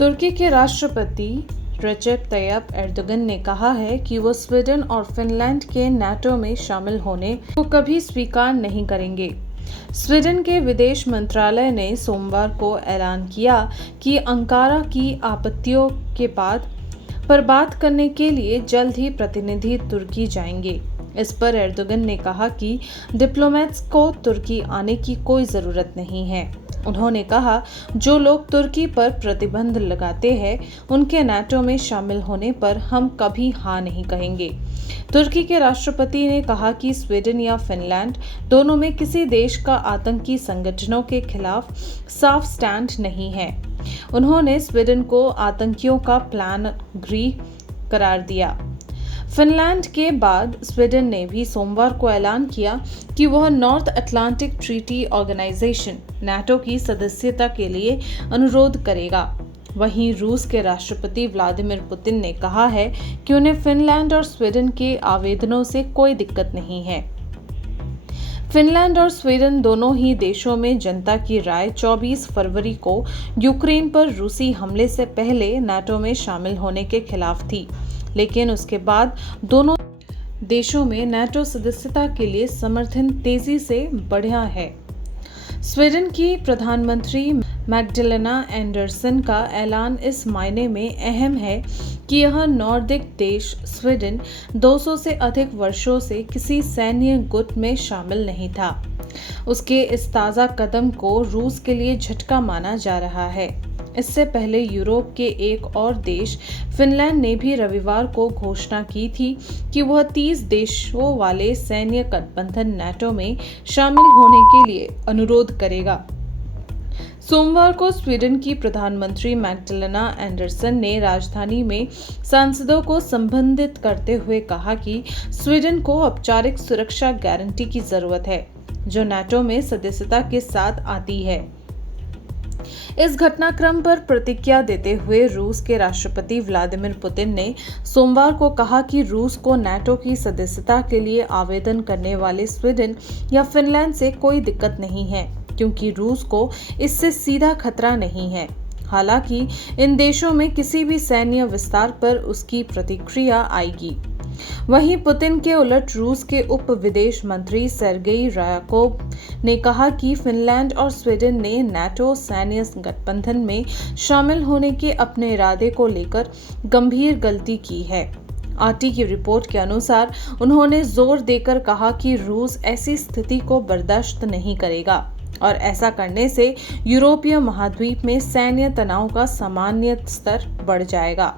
तुर्की के राष्ट्रपति Recep Tayyip Erdogan ने कहा है कि वो स्वीडन और फिनलैंड के नाटो में शामिल होने को कभी स्वीकार नहीं करेंगे। स्वीडन के विदेश मंत्रालय ने सोमवार को ऐलान किया कि अंकारा की आपत्तियों के पर बात करने के लिए जल्द ही प्रतिनिधि तुर्की जाएंगे। इस पर एर्दोगन ने कहा कि डिप्लोमेट्स को तुर्की आने की कोई ज़रूरत नहीं है। उन्होंने कहा, जो लोग तुर्की पर प्रतिबंध लगाते हैं उनके नाटो में शामिल होने पर हम कभी हाँ नहीं कहेंगे। तुर्की के राष्ट्रपति ने कहा कि स्वीडन या फिनलैंड दोनों में किसी देश का आतंकी संगठनों के खिलाफ साफ स्टैंड नहीं है। उन्होंने स्वीडन को आतंकियों का प्लान गृह करार दिया। फिनलैंड के बाद स्वीडन ने भी सोमवार को ऐलान किया कि वह North Atlantic Treaty Organization NATO की सदस्यता के लिए अनुरोध करेगा। वहीं रूस के राष्ट्रपति व्लादिमीर पुतिन ने कहा है कि उन्हें फिनलैंड और स्वीडन के आवेदनों से कोई दिक्कत नहीं है। फिनलैंड और स्वीडन दोनों ही देशों में जनता की राय 24 फरवरी को यूक्रेन पर रूसी हमले से पहले नाटो में शामिल होने के खिलाफ थी, लेकिन उसके बाद दोनों देशों में नाटो सदस्यता के लिए समर्थन तेजी से बढ़ा है। स्वीडन की प्रधानमंत्री मैग्डलेना एंडरसन का ऐलान इस मायने में अहम है कि यह नॉर्डिक देश स्वीडन 200 से अधिक वर्षों से किसी सैन्य गुट में शामिल नहीं था। उसके इस ताज़ा कदम को रूस के लिए झटका माना जा रहा है। इससे पहले यूरोप के एक और देश फिनलैंड ने भी रविवार को घोषणा की थी कि वह 30 देशों वाले सैन्य गठबंधन नाटो में शामिल होने के लिए अनुरोध करेगा। सोमवार को स्वीडन की प्रधानमंत्री मैग्डलेना एंडरसन ने राजधानी में सांसदों को संबोधित करते हुए कहा कि स्वीडन को औपचारिक सुरक्षा गारंटी की जरूरत है, जो नाटो में सदस्यता के साथ आती है। इस घटनाक्रम पर प्रतिक्रिया देते हुए रूस के राष्ट्रपति व्लादिमीर पुतिन ने सोमवार को कहा कि रूस को नाटो की सदस्यता के लिए आवेदन करने वाले स्वीडन या फिनलैंड से कोई दिक्कत नहीं है, क्योंकि रूस को इससे सीधा खतरा नहीं है। हालांकि इन देशों में किसी भी सैन्य विस्तार पर उसकी प्रतिक्रिया आएगी। वहीं पुतिन के उलट रूस के उप विदेश मंत्री सर्गेई रायकोव ने कहा कि फिनलैंड और स्वीडन ने नाटो सैन्य गठबंधन में शामिल होने के अपने इरादे को लेकर गंभीर गलती की है। आरटी की रिपोर्ट के अनुसार उन्होंने जोर देकर कहा कि रूस ऐसी स्थिति को बर्दाश्त नहीं करेगा और ऐसा करने से यूरोपीय महाद्वीप में सैन्य तनाव का सामान्य स्तर बढ़ जाएगा।